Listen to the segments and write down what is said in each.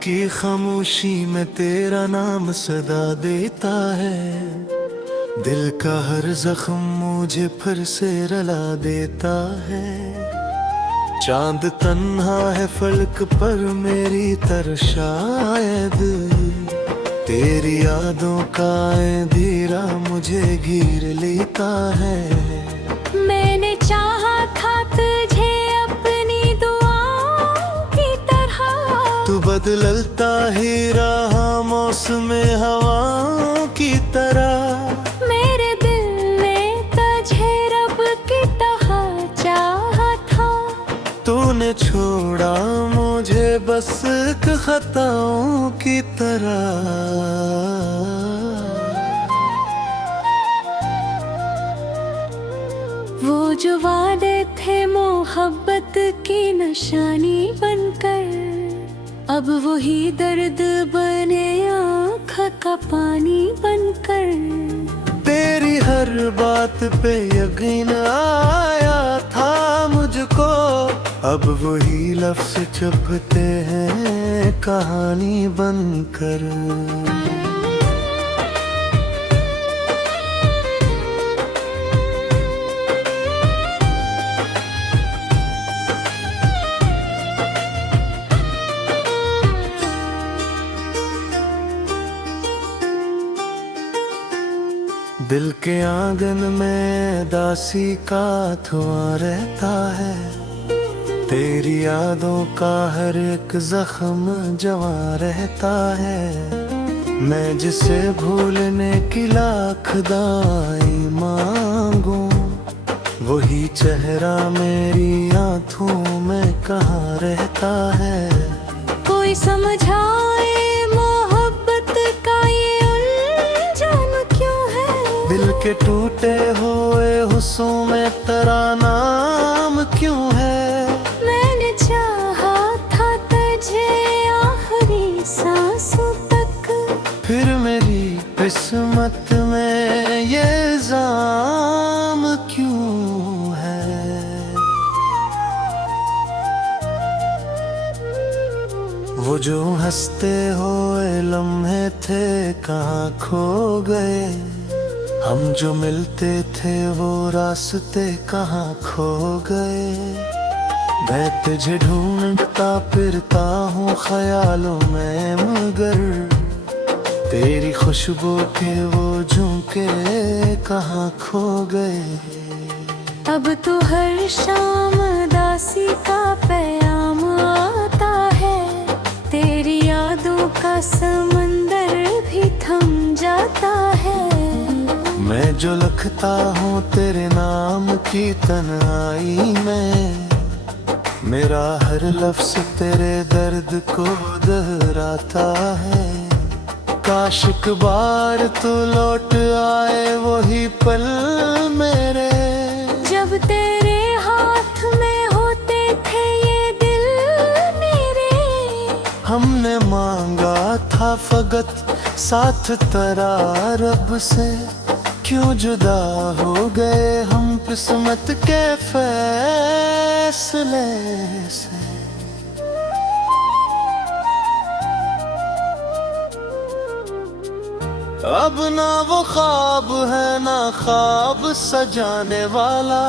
की खामोशी में तेरा नाम सदा देता है। दिल का हर जख्म मुझे फिर से रुला देता है। चांद तन्हा है फलक पर मेरी तरह शायद, तेरी यादों का अंधेरा मुझे घेर लेता है। मैंने चाहा था तुझे अपनी दुआओं की तरह, तू बदलता ही रहा मौसम हवाओं की तरह। मेरे दिल ने तुझे रब की तरह चाहा था, तूने छोड़ा मुझे बस एक खताओं की तरह। वो जो वादे थे मोहब्बत की निशानी बनकर, अब वही दर्द बने आँख का पानी बनकर। तेरी हर बात पे यकीन आया था मुझको, अब वही लफ्ज़ चुभते हैं कहानी बनकर। दिल के आंगन में दासी का धुआं रहता है, तेरी यादों का हर एक जख्म जवां रहता है। मैं जिसे भूलने की लाख दाई मांगूं, वही चेहरा मेरी आंखों में कहाँ रहता है। कोई समझाए मोहब्बत का ये उलझन क्यों है, दिल के टूटे हुए हुस्सों में तेरा नाम क्यों है। मैंने चाहा था तुझे आखिरी सांसों तक, फिर मेरी किस्मत में ये इल्जाम क्यों है। वो जो हंसते हुए लम्हे थे कहाँ खो गए, हम जो मिलते थे वो रास्ते कहाँ खो गए। मैं तुझे ढूंढता फिरता हूँ ख्यालों में, मगर तेरी खुशबू के वो झुमके कहाँ खो गए। अब तो हर शाम दासी का पैगाम आता है, तेरी यादों का समंदर भी थम जाता है। मैं जो लिखता हूँ तेरे नाम की तन्हाई में, मेरा हर लफ्ज़ तेरे दर्द को दोहराता है। काश एक बार तू लौट आए वही पल मेरे, जब तेरे हाथ में होते थे ये दिल मेरे। हमने मांगा था फकत साथ तेरा रब से, क्यों जुदा हो गए हम किस्मत के फैसले से। अब ना वो ख्वाब है ना ख्वाब सजाने वाला,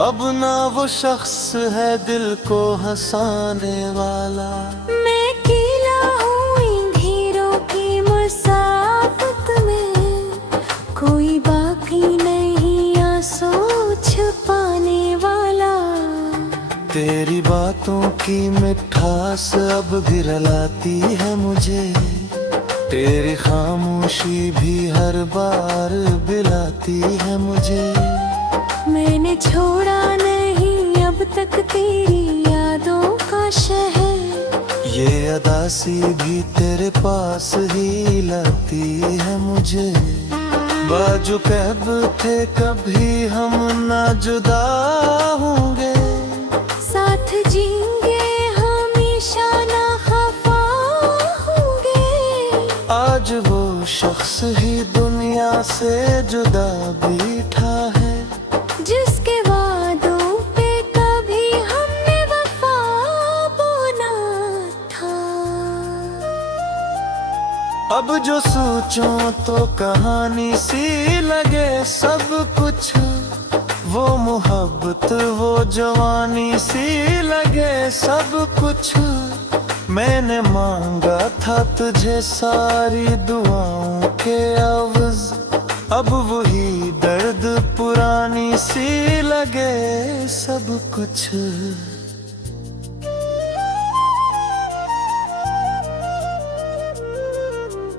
अब ना वो शख्स है दिल को हंसाने वाला। मैं कीला हूँ इन हीरों की मुसाफत में, कोई बाकी नहीं आंसू छुपाने वाला। तेरी बातों की मिठास अब भी रुलाती है मुझे, तेरी खामोशी भी हर बार बिलाती है मुझे। मैंने छोड़ा नहीं अब तक तेरी यादों का शहर, ये अदासी भी तेरे पास ही लाती है मुझे। बाजू कब थे कभी हम ना जुदा होंगे, साथ जीएंगे हमेशा ना खफा होंगे। आज वो शख्स ही दुनिया से जुदा बैठा है, जिसके वादों पे कभी हमने वफा बोला था। अब जो सोचूं तो कहानी सी लगे सब कुछ, वो मोहब्बत वो जवानी सी लगे सब कुछ। मैंने मांगा था तुझे सारी दुआओं के अवज़, अब वही दर्द पुरानी सी लगे सब कुछ।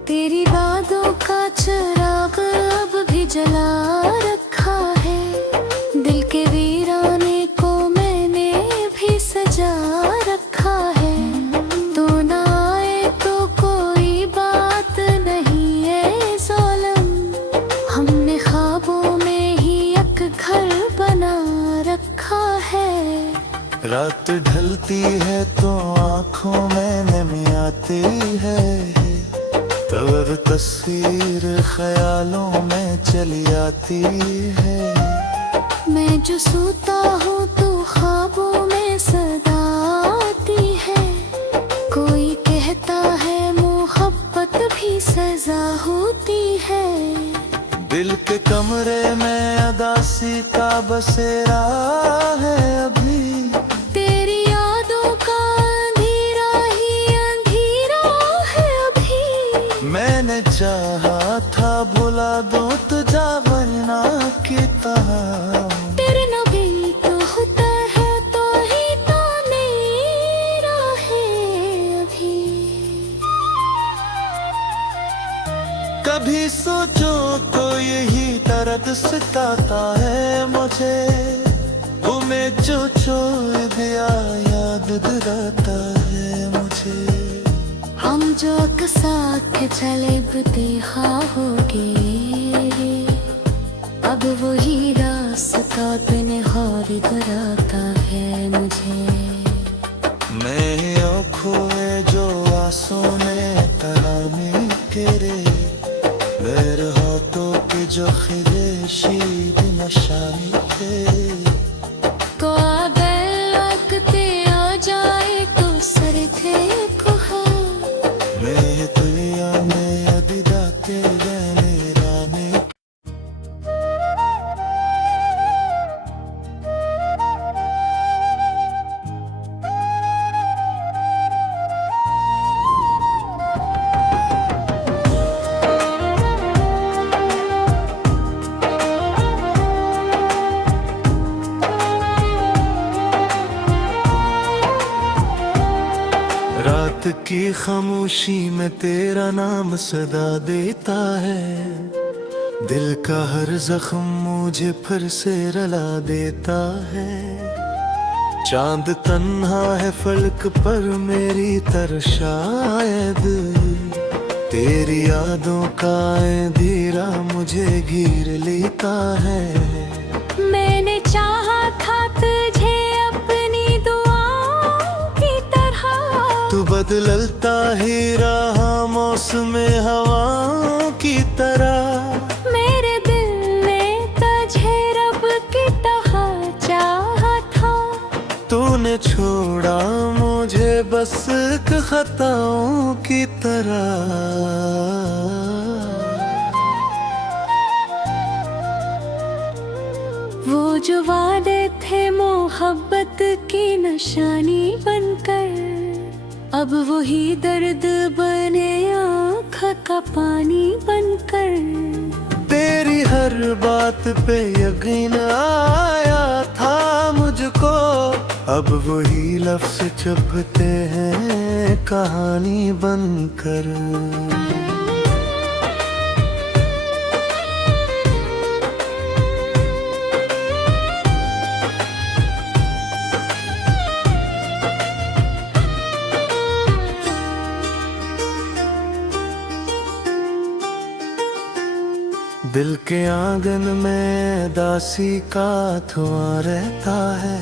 तेरी बातों का चिराग अब भी जला रखा है, दिल के वीराने को मैंने भी सजा रखा है। तू ना आए तो कोई बात नहीं है ज़ालिम, हमने ख्वाबों में ही एक घर बना रखा है। रात ढलती है तो आँखों में नमी आती है, तब तस्वीर ख्यालों में चली आती है। मैं जो सोता हूँ तो ख्वाबों में सदा आती है, कोई कहता है मोहब्बत भी सजा होती है। दिल के कमरे में अदासी का बसेरा है अभी, तेरी यादों का अंधेरा ही अंधेरा है अभी। मैंने चाहा था भुला दूं तुझा वरना की तरह, तेरे नबी तो होता है तो ही तो मेरा है अभी। कभी सोचो तो यही दर्द सताता है मुझे, तुम्हें जो छोड़ दिया याद दिलाता है मुझे। हम जो साथ चले बतेहा हो गए, अब वही रास्ता तने हार कराता है मुझे। मैं खोए जो आंसू ने तराने तेरे, मेरे हाथों के जो खिले शीद नशाने थे। तो अगर लगते आ जाए तो सर थे कुहा, मैं दुनिया में अदिदा के गहने राने। रात की खामोशी में तेरा नाम सदा देता है, दिल का हर जख्म मुझे फिर से रुला देता है। चांद तन्हा है फलक पर मेरी तरह शायद, तेरी यादों का अंधेरा मुझे घेर लेता है। मैंने चाहा था तुझे अपनी दुआओं की तरह, तू बदलता ही रहा मौसम हवाओं की तरह। मेरे दिल ने तुझे रब की तरह चाहा था, तूने छोड़ा मुझे बस एक खताओं की तरह। वो जो वादे थे मोहब्बत की निशानी बनकर, अब वही दर्द बने आँख का पानी बनकर। तेरी हर बात पे यकीन आया था मुझको, अब वही लफ्ज़ चुभते हैं कहानी बनकर। दिल के आंगन में दासी का धुआं रहता है,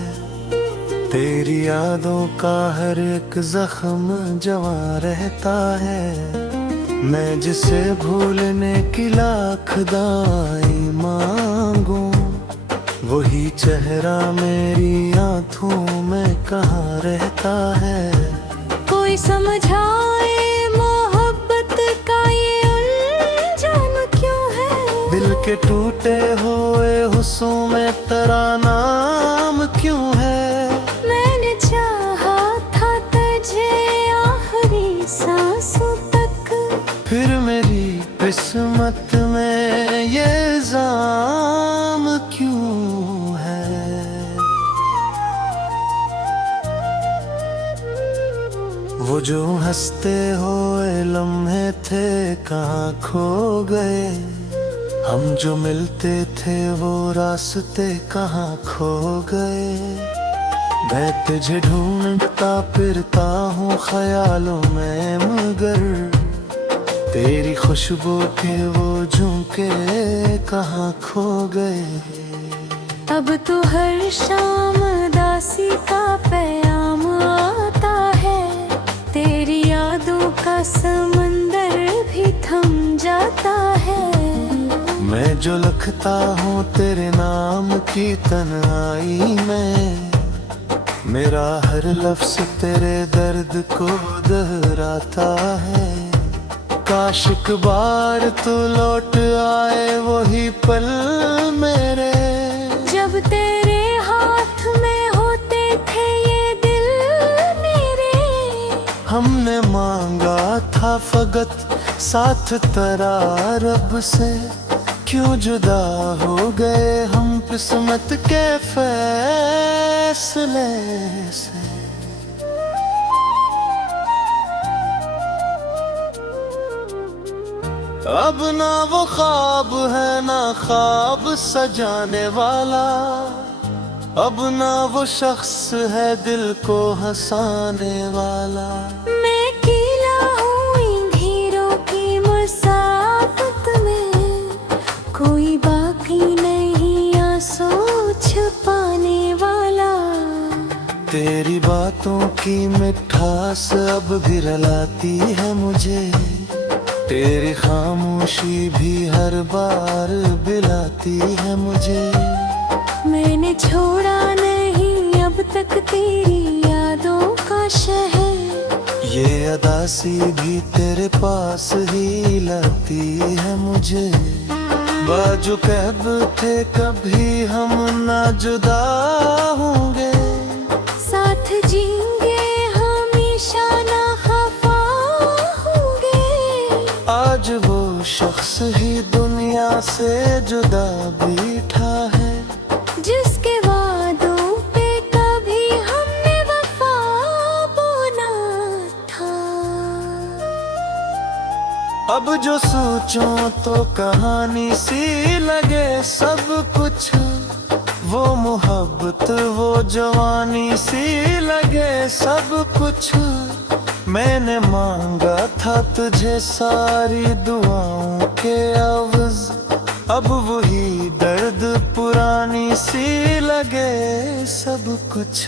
तेरी यादों का हर एक जख्म जवा रहता है। मैं जिसे भूलने की लाख दाई मांगूं, वही चेहरा मेरी आंखों में कहाँ रहता है। कोई समझाए मोहब्बत का ये दिल के टूटे हुए हुस्सों में तेरा नाम क्यों है? मैंने चाहा था तुझे आखिरी सांसों तक, फिर मेरी किस्मत में ये इल्जाम क्यों है? वो जो हंसते हुए लम्हे थे कहाँ खो गए? हम जो मिलते थे वो रास्ते कहाँ खो गए? मैं तुझे ढूंढता फिरता हूँ ख्यालों में, मगर तेरी खुशबू के वो झुमके कहाँ खो गए? अब तो हर शाम दासी का पैगाम आता है, तेरी यादों का समंदर भी थम जाता है। मैं जो लिखता हूँ तेरे नाम की तन्हाई में, मेरा हर लफ्ज तेरे दर्द को दोहराता है। काश एक बार तू लौट आए वही पल मेरे, जब तेरे हाथ में होते थे ये दिल मेरे। हमने मांगा था फकत साथ तेरा रब से, क्यों जुदा हो गए हम किस्मत के फैसले से? अब ना वो ख्वाब है ना ख्वाब सजाने वाला, अब ना वो शख्स है दिल को हंसाने वाला। मैं कीला हूँ इन हीरों की मसाफत में, कोई बाकी नहीं आंसू छुपाने वाला। तेरी बातों की मिठास अब भी रुलाती है मुझे, तेरी खामोशी भी हर बार बिलाती है मुझे। मैंने छोड़ा नहीं अब तक तेरी यादों का शहर, ये अदासी भी तेरे पास ही लाती है मुझे। बाजू कब थे कभी हम ना जुदा होंगे, साथ जीएंगे हमेशा ना खफा होंगे। आज वो शख्स ही दुनिया से जुदा बैठा है, जिसके वादों पे कभी हमने वफा बोला था। अब जो सोचो तो कहानी सी लगे सब कुछ, वो मोहब्बत वो जवानी सी लगे सब कुछ। मैंने मांगा था तुझे सारी दुआओं के अवज़, अब वही दर्द पुरानी सी लगे सब कुछ।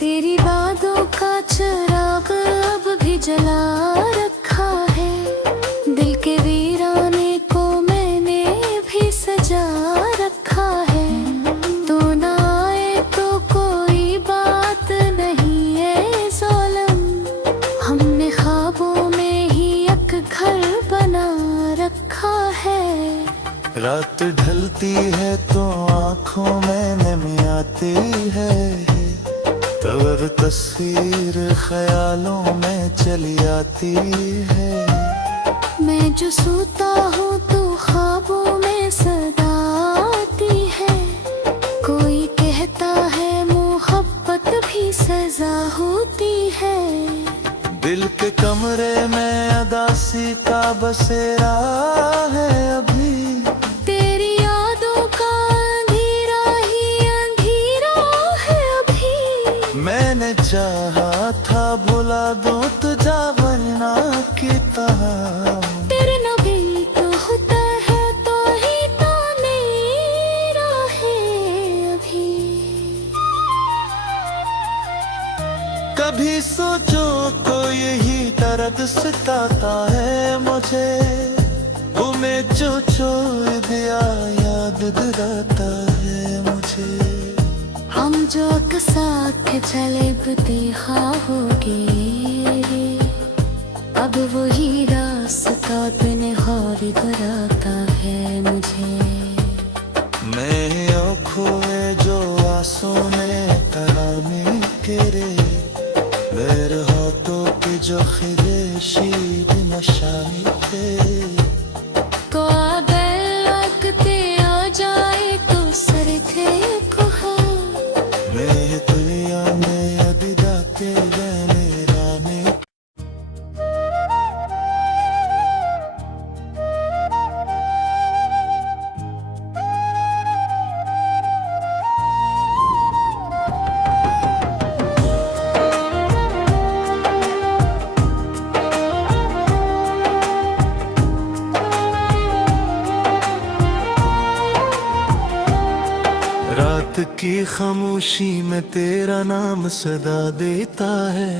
तेरी बातों का चिराग अब भी जला रखा है, दिल के वीराने को मैंने भी सजा रखा है। तू ना आए तो कोई बात नहीं है ज़ालिम, हमने ख्वाबों में ही एक घर बना रखा है। रात ढलती है तो आँखों में नमी आती है, तब तस्वीर ख्यालों में चली आती है। मैं जो सोता हूँ तो ख्वाबों में सदा आती है, कोई कहता है मोहब्बत भी सजा होती है। दिल के कमरे में अदासी का बसेरा है अभी, तेरी यादों का अंधेरा ही अंधेरा है अभी। मैंने चाहा था भुला दूं तुझा वरना की तरह, तेरे नबी तो होता है तो ही तो मेरा है अभी। कभी सोचो तो यही दर्द सताता है मुझे, तुम्हें जो छोड़ दिया याद दिलाता है मुझे। हम जो साथ चले बतेहा होगे, अब वही रास्ता अपने हार कराता है मुझे। मैं खोए जो आंसू ने तराने केरे, मेर हाथों के जो खिले शीद नशानी थे। तो आगर लगते आ जाए तो सर थे कुहा, मैं दुनिया में अदिदा के रहने राने। रात की खामोशी में तेरा नाम सदा देता है,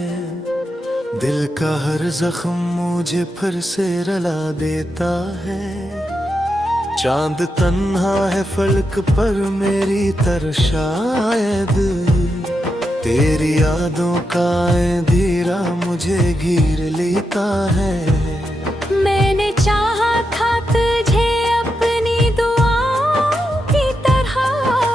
दिल का हर जख्म मुझे फिर से रुला देता है। चांद तन्हा है फलक पर मेरी तरह शायद, तेरी यादों का अंधेरा मुझे घेर लेता है। मैंने चाहा था तुझे अपनी दुआओं की तरह,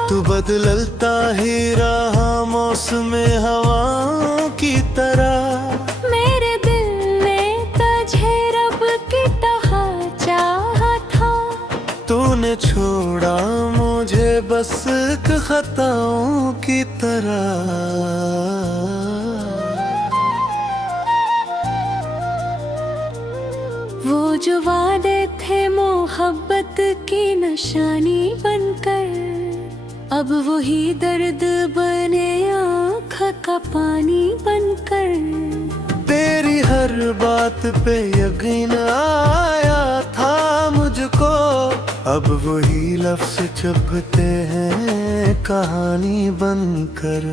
तू बदलता ही रहा मौसम हवाओं की तरह। मेरे दिल ने तुझे रब की तरह चाहा था, तूने छोड़ा मुझे बस एक खताओं की तरह। वो जो वादे थे मोहब्बत की निशानी बनकर, अब वही दर्द बने आँख का पानी बनकर। तेरी हर बात पे यकीन आया था मुझको, अब वही लफ्ज़ चुभते हैं कहानी बनकर।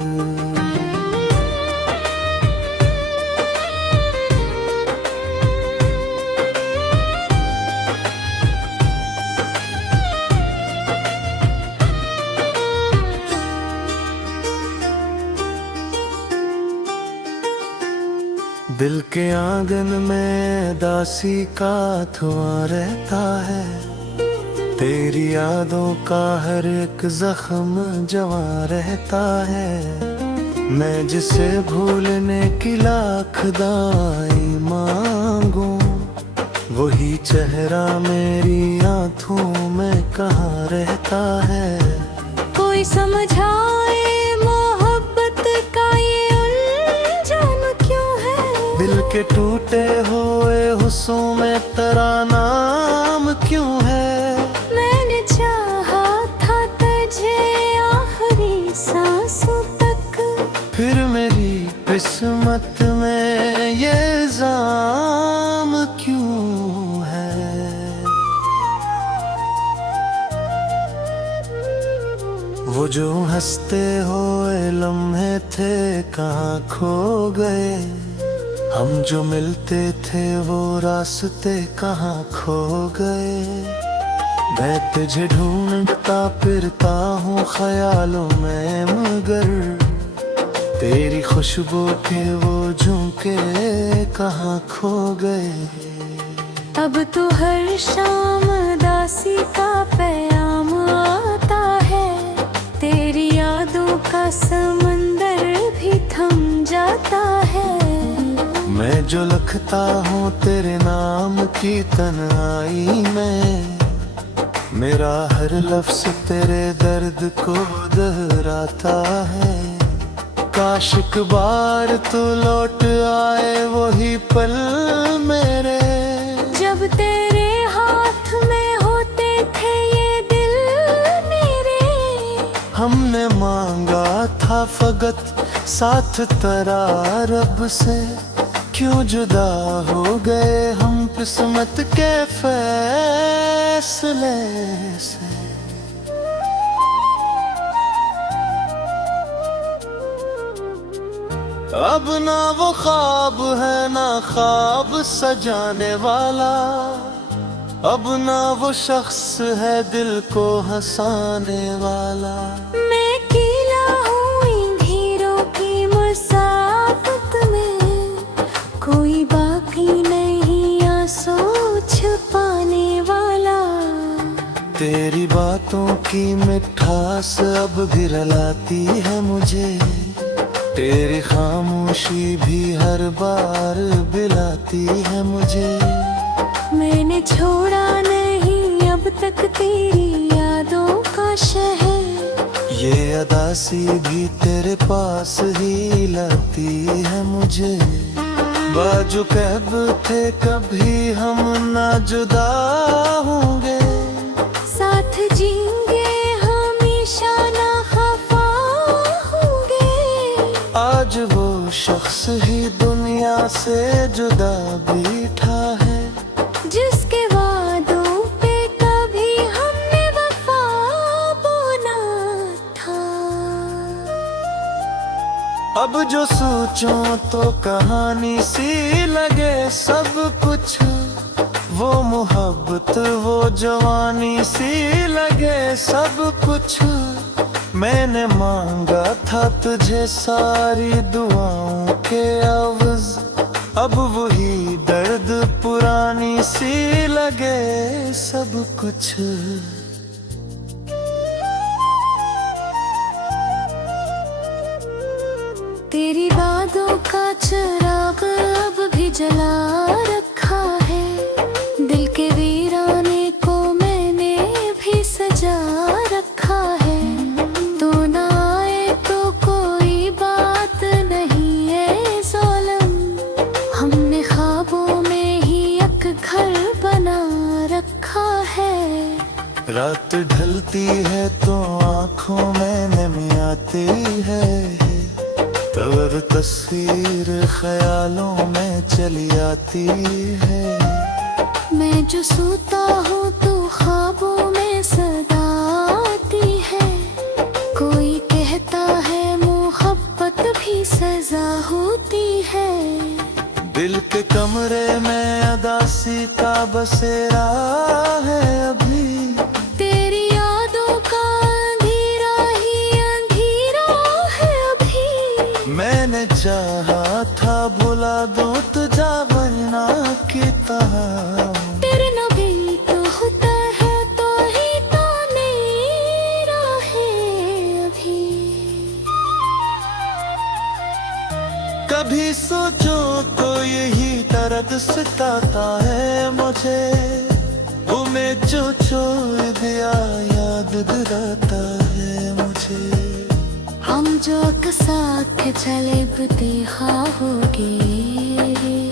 दिल के आंगन में दासी का धुआं रहता है, तेरी यादों का हर एक जख्म जवां रहता है। मैं जिसे भूलने की लाख दाई मांगूं, वही चेहरा मेरी आंखों में कहाँ रहता है। कोई समझाए मोहब्बत का ये उलझन क्यों है, दिल के टूटे हुए हुस्सों में तेरा नाम क्यों है। मैंने चाहा था तुझे आखिरी सांसों तक, फिर मेरी किस्मत में ये इल्जाम क्यों है। वो जो हंसते हुए लम्हे थे कहाँ खो गए, हम जो मिलते थे वो रास्ते कहाँ खो गए। मैं तुझे ढूंढता फिरता हूँ ख्यालों में, मगर तेरी खुशबू के वो झुमके कहाँ खो गए। अब तो हर शाम दासी का पैगाम आता है, तेरी यादों का समंदर भी थम जाता है। मैं जो लिखता हूँ तेरे नाम की तन्हाई में, मेरा हर लफ्ज़ तेरे दर्द को दोहराता है। काश एक बार तू लौट आए वही पल मेरे, जब तेरे हाथ में होते थे ये दिल मेरे। हमने मांगा था फकत साथ तेरा रब से, क्यों जुदा हो गए हम किस्मत के फैसले से। अब ना वो ख्वाब है ना ख्वाब सजाने वाला, अब ना वो शख्स है दिल को हंसाने वाला। मैं कीला हूँ बातों की मिठास अब भी रुलाती है मुझे, तेरी खामोशी भी हर बार बिलाती है मुझे। मैंने छोड़ा नहीं अब तक तेरी यादों का शहर, ये अदासी भी तेरे पास ही लाती है मुझे। बाजू कब थे कभी हम ना जुदा होंगे, साथ जीएंगे हमेशा ना खफा होंगे। आज वो शख्स ही दुनिया से जुदा बैठा है, जिसके वादों पे कभी हमने वफा बोला था। अब जो सोचूं तो कहानी सी लगे सब कुछ, वो मोहब्बत वो जवानी सी लगे सब कुछ। मैंने मांगा था तुझे सारी दुआओं के अवज़, अब वही दर्द पुरानी सी लगे सब कुछ। तेरी बातों का चिराग अब भी जला रखा है, दिल के वीराने को मैंने भी सजा रखा है। तू ना आए तो कोई बात नहीं है ज़ालिम, हमने ख्वाबों में ही एक घर बना रखा है। रात ढलती है तो आँखों में नमी आती है, तब तस्वीर ख्यालों में चली आती है। मैं जो सोता हूँ तो ख्वाबों में सदा आती है, कोई कहता है मोहब्बत भी सजा होती है। दिल के कमरे में अदासी का बसेरा है अभी, तेरी यादों का अंधेरा ही अंधेरा है अभी। मैंने चाहा था भुला दूं तुझा वरना की तरह, तेरे नबी तो होता है तो ही तो मेरा है अभी। कभी सोचो तो यही दर्द सताता है मुझे, उम्मीद जो छोड़ दिया याद दिलाता है मुझे। हम जो साथ चले बतेहा हो गए,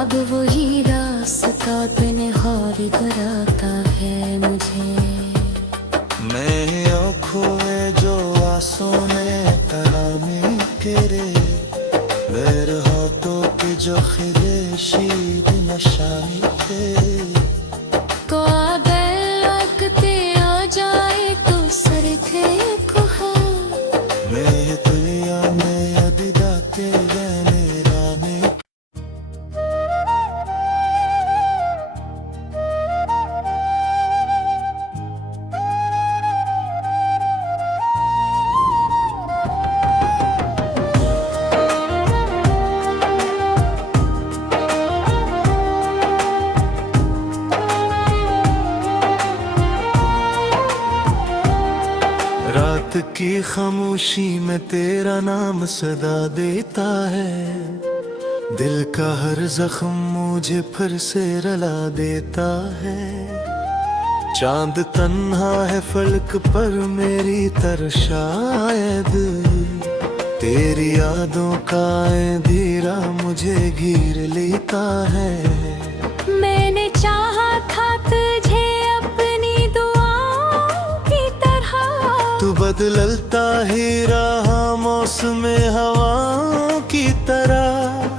अब वही रास्ता तूने हार कराता है मुझे। मैं खोए जो आंसू ने तरामी करे, मेरे हाथों के जो खिले शीद नशानी थे। तो अगर लगते आ जाए तो सर थे कुहा, मैं दुनिया में अदिदा के गहने रानी। रात की खामोशी में तेरा नाम सदा देता है, दिल का हर जख्म मुझे फिर से रुला देता है। चांद तन्हा है फलक पर मेरी तरह शायद, तेरी यादों का अंधेरा मुझे घेर लेता है। मैंने चाहा था तुझे अपनी दुआओं की तरह, तू बदलता ही रहा मौसम हवाओं की तरह।